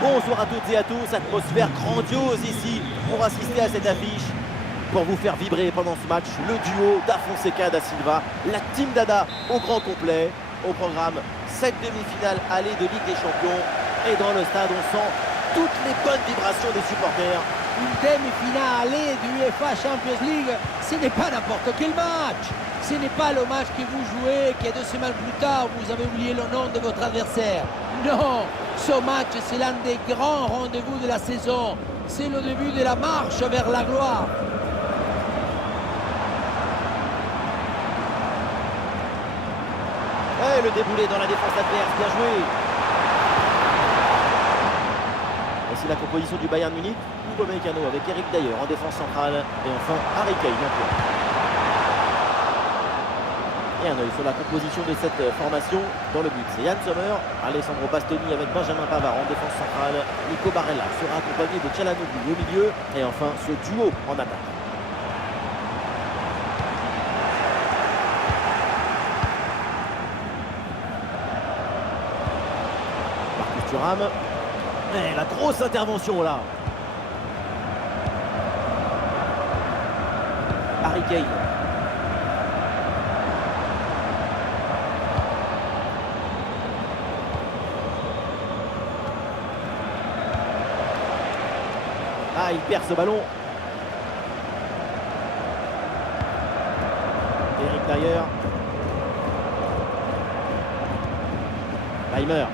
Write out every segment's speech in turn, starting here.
Bonsoir à toutes et à tous, atmosphère grandiose ici pour assister à cette affiche. Pour vous faire vibrer pendant ce match, le duo Da Fonseca Da Silva, la Team Dada au grand complet. Au programme, cette demi-finale allée de Ligue des Champions. Et dans le stade, on sent toutes les bonnes vibrations des supporters. Une demi-finale du UEFA Champions League, ce n'est pas n'importe quel match. Ce n'est pas le match que vous jouez, que 2 semaines plus tard, vous avez oublié le nom de votre adversaire. Non, ce match, c'est l'un des grands rendez-vous de la saison. C'est le début de la marche vers la gloire. Et le déboulé dans la défense adverse, bien joué. Voici la composition du Bayern Munich. Upamecano avec Eric Dyer en défense centrale. Et enfin, Harry Kane en pointe. Et un œil sur la composition de cette formation dans le but. C'est Yann Sommer, Alessandro Bastoni avec Benjamin Pavard en défense centrale. Nico Barella sera accompagné de Çalhanoğlu au milieu. Et enfin, ce duo en attaque. Marcus Thuram. Et la grosse intervention là. Harry Kane. Ah, il perd ce ballon. Eric Dyer. Leimer.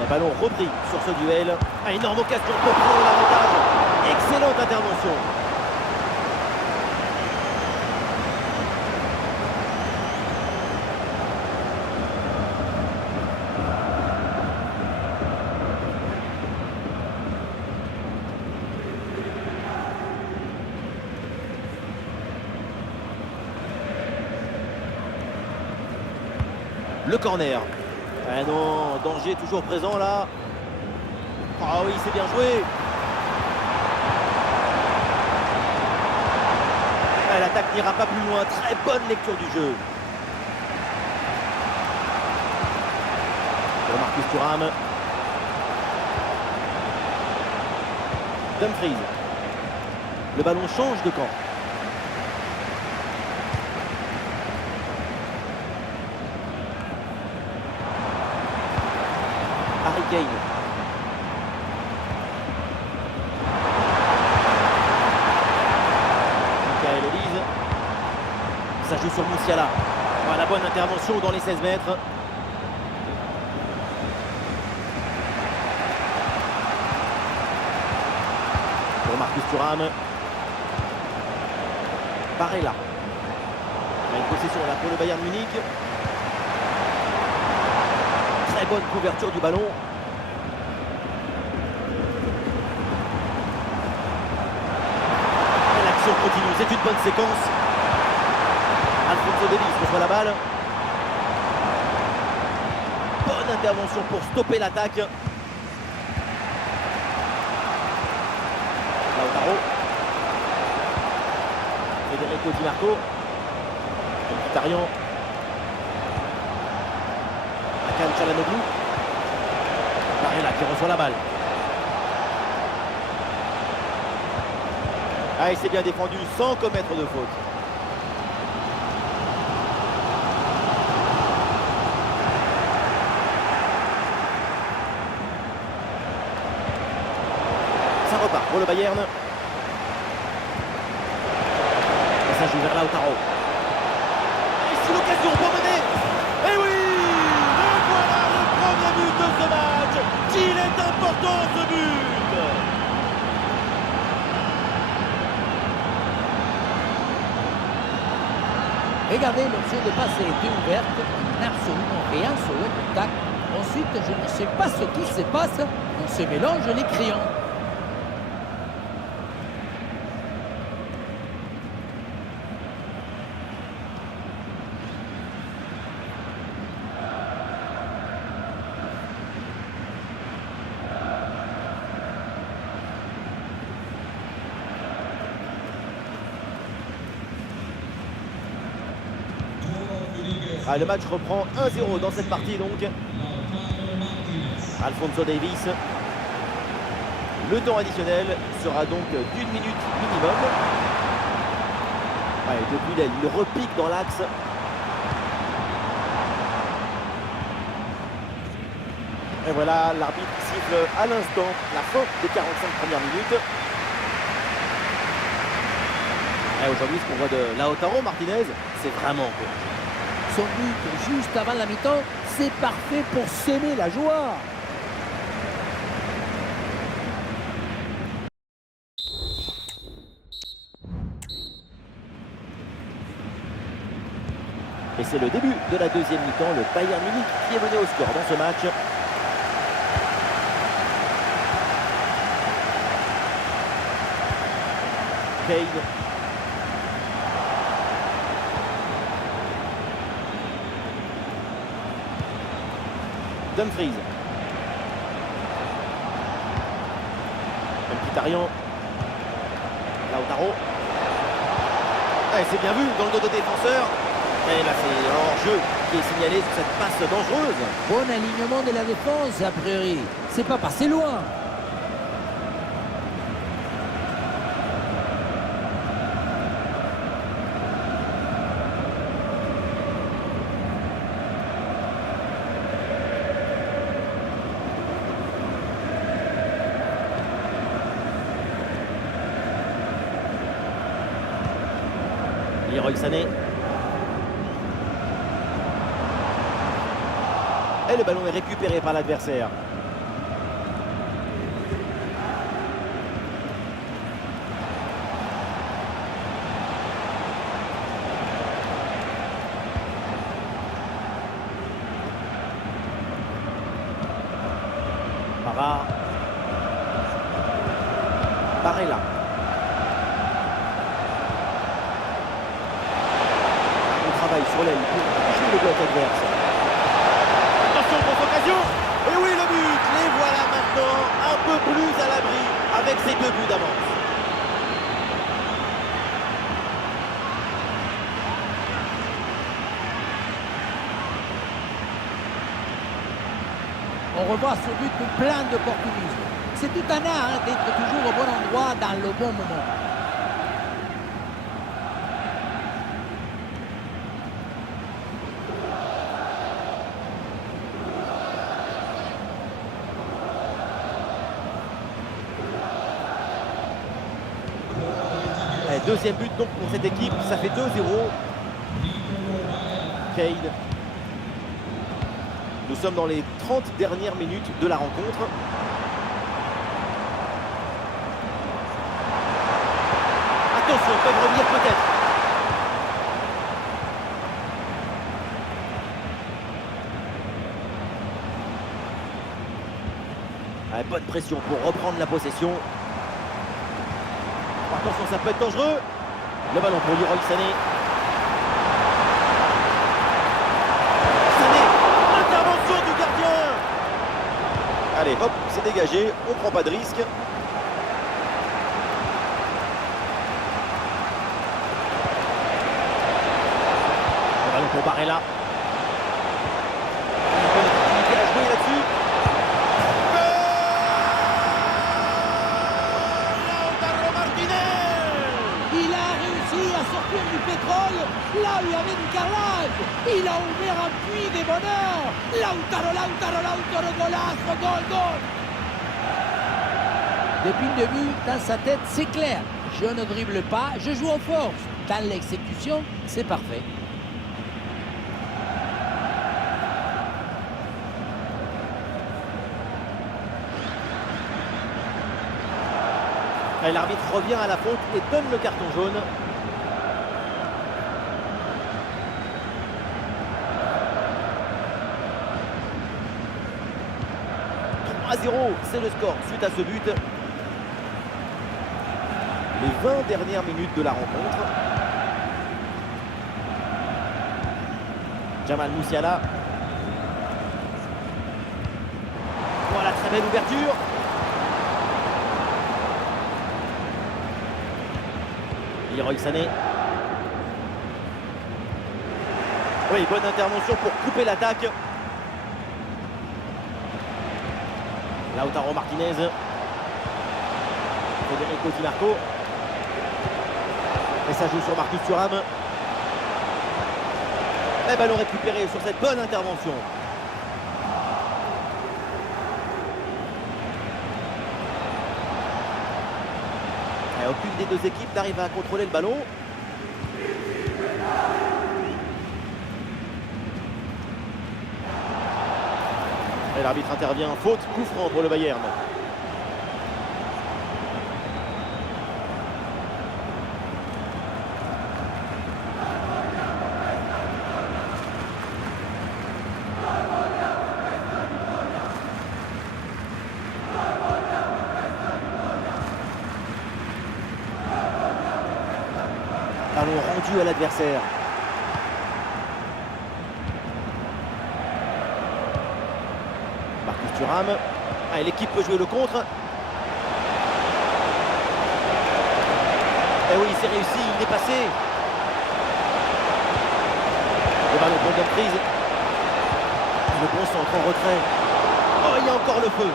Le ballon repris sur ce duel. Ah, énorme occasion pour prendre l'avantage. Excellente intervention. Le corner. Ah non, danger toujours présent là. Ah oui, c'est bien joué. Ah, l'attaque n'ira pas plus loin. Très bonne lecture du jeu. Pour Marcus Thuram. Dumfries. Le ballon change de camp. Harry Kane. Michael Olise. Ça joue sur Musiala. Voilà, bonne intervention dans les 16 mètres. Pour Marcus Thuram. Barella. Il y a une possession là pour le Bayern Munich. Très bonne couverture du ballon. Et l'action continue, c'est une bonne séquence. Alphonso Davies reçoit la balle. Bonne intervention pour stopper l'attaque. Lautaro. Federico Di Marco. Mkhitaryan. Çalhanoğlu. Barella qui reçoit la balle. Ah, il s'est bien défendu sans commettre de faute. Ça repart pour le Bayern. Et ça joue vers Lautaro. Et c'est l'occasion pour mener. Et oui! Premier but de ce match, qu'il est important ce but. Regardez, l'option de passe était ouverte, il n'a absolument rien sur le contact. Ensuite, je ne sais pas ce qui se passe, on se mélange les crayons. Ah, le match reprend 1-0 dans cette partie donc. Alphonso Davies. Le temps additionnel sera donc d'1 minute minimum. Ouais, depuis l'aile, il repique dans l'axe. Et voilà, l'arbitre siffle à l'instant la fin des 45 premières minutes. Et aujourd'hui, ce qu'on voit de Lautaro Martinez, c'est vraiment encourageant. Son but juste avant la mi-temps, c'est parfait pour semer la joie. Et c'est le début de la deuxième mi-temps, le Bayern Munich qui est mené au score dans ce match. Kane. Dumfries. Mkhitaryan. Lautaro. C'est bien vu dans le dos de défenseur. Et là c'est hors-jeu qui est signalé sur cette passe dangereuse. Bon alignement de la défense a priori. C'est pas passé loin. Leroy Sané. Et le ballon est récupéré par l'adversaire. Pavard. Barella. On travaille sur l'aile pour toucher le bloc adverse. Attention, grosse occasion. Et oui, le but. Les voilà maintenant un peu plus à l'abri avec ces 2 buts d'avance. On revoit ce but plein d'opportunisme. C'est tout un art d'être toujours au bon endroit dans le bon moment. Deuxième but donc pour cette équipe, ça fait 2-0. Kane. Nous sommes dans les 30 dernières minutes de la rencontre. Attention, ils peuvent revenir peut-être. Bonne pression pour reprendre la possession. Attention, ça peut être dangereux. Le ballon pour Leroy Sané. Sané, intervention du gardien. Allez, hop, c'est dégagé. On prend pas de risque. Le ballon pour Barella. Une bonne opportunité à jouer là-dessus. Du pétrole, là où il y avait du carrelage, il a ouvert un puits des bonheurs. Lautaro, golazo, gol. Depuis le début, dans sa tête, c'est clair. Je ne dribble pas, je joue en force. Dans l'exécution, c'est parfait. L'arbitre revient à la faute et donne le carton jaune. C'est le score suite à ce but. Les 20 dernières minutes de la rencontre. Jamal Musiala. Voilà, très belle ouverture. Leroy Sané. Oui, bonne intervention pour couper l'attaque. Lautaro Martinez. Federico Di Marco. Et ça joue sur Marcus Thuram. Et ballon récupéré sur cette bonne intervention. Et aucune des deux équipes n'arrive à contrôler le ballon. Et l'arbitre intervient, faute, coup franc pour le Bayern. Ballon rendu à l'adversaire. Marcus Thuram. Ah, l'équipe peut jouer le contre. Et oui, c'est réussi, il est passé. Le ballon pour Dumfries. Le bon centre en retrait. Oh, il y a encore le feu.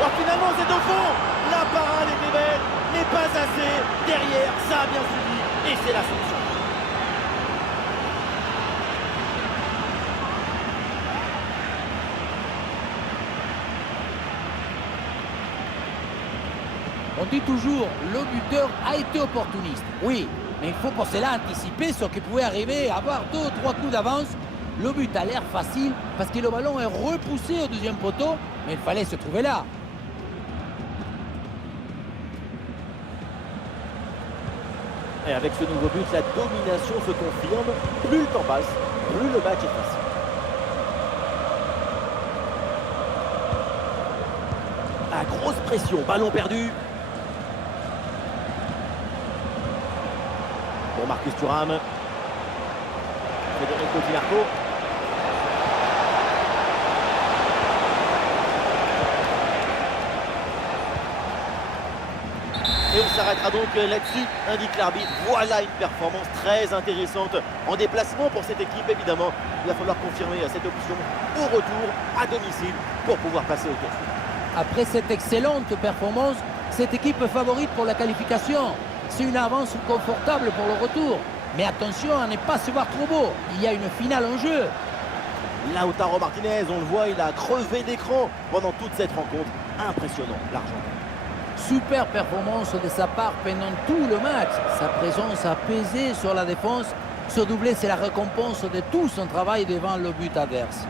Oh, finalement, c'est au fond. La parade était belle, mais pas assez. Derrière, ça a bien suivi. Et c'est la solution. On dit toujours, le buteur a été opportuniste. Oui, mais il faut pour cela anticiper ce qui pouvait arriver, avoir 2 ou 3 coups d'avance. Le but a l'air facile parce que le ballon est repoussé au deuxième poteau, mais il fallait se trouver là. Et avec ce nouveau but, la domination se confirme. Plus le temps passe, plus le match est facile. Ah, grosse pression, ballon perdu. Pour Marcus Thuram. Federico Di Marco. Et on s'arrêtera donc là-dessus, indique l'arbitre. Voilà une performance très intéressante en déplacement pour cette équipe, évidemment. Il va falloir confirmer cette option au retour à domicile pour pouvoir passer au tour. Après cette excellente performance, cette équipe est favorite pour la qualification. C'est une avance confortable pour le retour. Mais attention à ne pas se voir trop beau. Il y a une finale en jeu. Lautaro Martinez, on le voit, il a crevé d'écran pendant toute cette rencontre. Impressionnant, l'Argentin. Super performance de sa part pendant tout le match. Sa présence a pesé sur la défense. Ce doublé, c'est la récompense de tout son travail devant le but adverse.